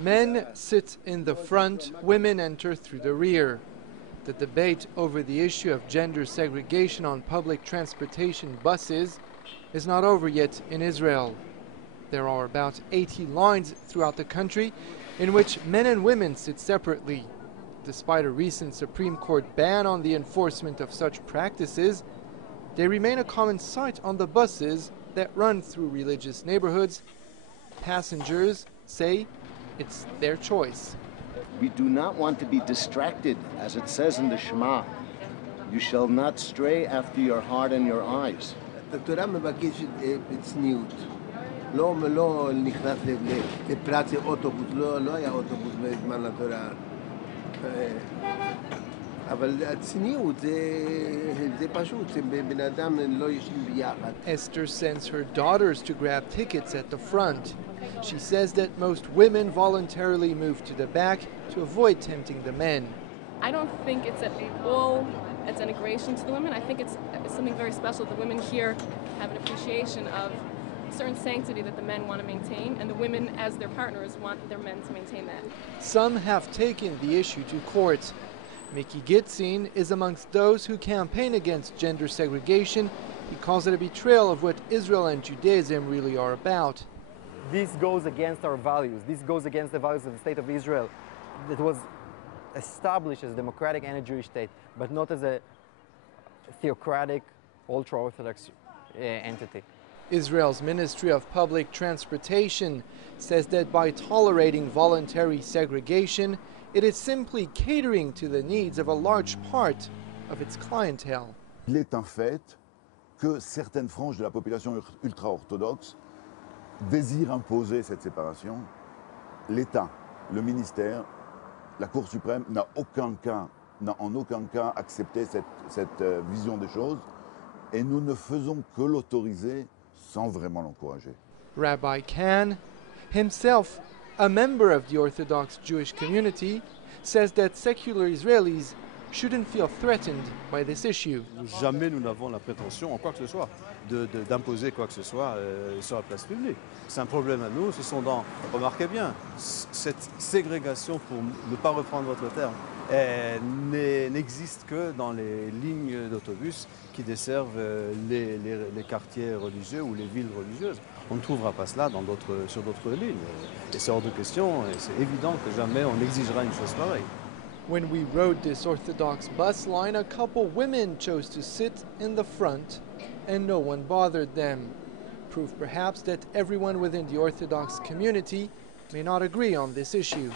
Men sit in the front, women enter through the rear. The debate over the issue of gender segregation on public transportation buses is not over yet in Israel. There are about 80 lines throughout the country in which men and women sit separately. Despite a recent Supreme Court ban on the enforcement of such practices, they remain a common sight on the buses that run through religious neighborhoods. Passengers say it's their choice. We do not want to be distracted, as it says in the Shema. You shall not stray after your heart and your eyes. התורה מבקשת בצניעות. לא נכנס לפרט אוטובוס, לא היה אוטובוס בזמן התורה. אבל הצניעות זה פשוט, בן אדם לא יושבים ביחד. Esther sends her daughters to grab tickets at the front. She says that most women voluntarily move to the back to avoid tempting the men. I don't think it's a denigration to the women. I think it's something very special. The women here have an appreciation of a certain sanctity that the men want to maintain, and the women, as their partners, want their men to maintain that. Some have taken the issue to court. Mickey Gitzin is amongst those who campaign against gender segregation. He calls it a betrayal of what Israel and Judaism really are about. This goes against our values. This goes against the values of the state of Israel. It was established as a democratic and a Jewish state, but not as a theocratic, ultra-Orthodox entity. Israel's Ministry of Public Transportation says that by tolerating voluntary segregation, it is simply catering to the needs of a large part of its clientele. Il est un fait que certaines franges de la population ultra-orthodoxe désirent imposer cette séparation. L'État, le ministère, la Cour suprême n'a en aucun cas accepté cette vision des choses, et nous ne faisons que l'autoriser sans vraiment l'encourager. Rabbi Kahn, himself a member of the Orthodox Jewish community, says that secular Israelis shouldn't feel threatened by this issue. Jamais nous n'avons la prétention, en quoi que ce soit, d'imposer quoi que ce soit sur la place publique. C'est un problème à nous, remarquez bien, cette ségrégation, pour ne pas reprendre votre terme, n'existe que dans les lignes d'autobus qui desservent les quartiers religieux ou les villes religieuses. On ne trouvera pas cela sur d'autres lignes. Et c'est hors de question, et c'est évident que jamais on exigera une chose pareille. When we rode this Orthodox bus line, a couple women chose to sit in the front and no one bothered them. Proof perhaps that everyone within the Orthodox community may not agree on this issue.